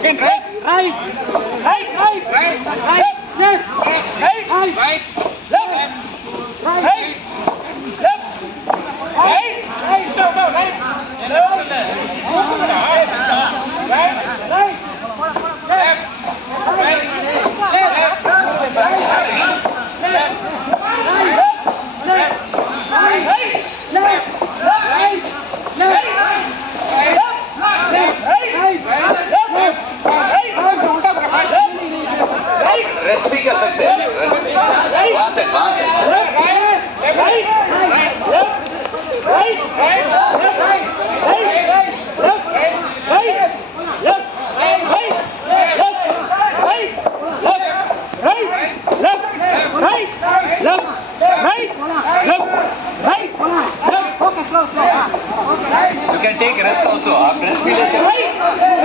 Again, right. Right. Right. Right. Right. Right. Yes. Right. Right. Right. Left. Right. Left. Right. Right. No, no, right. Left. Right. Right. Left. Right. Rest भी कर सकते हैं वहाँ तक You can take rest also. आप rest भी ले सकते हैं.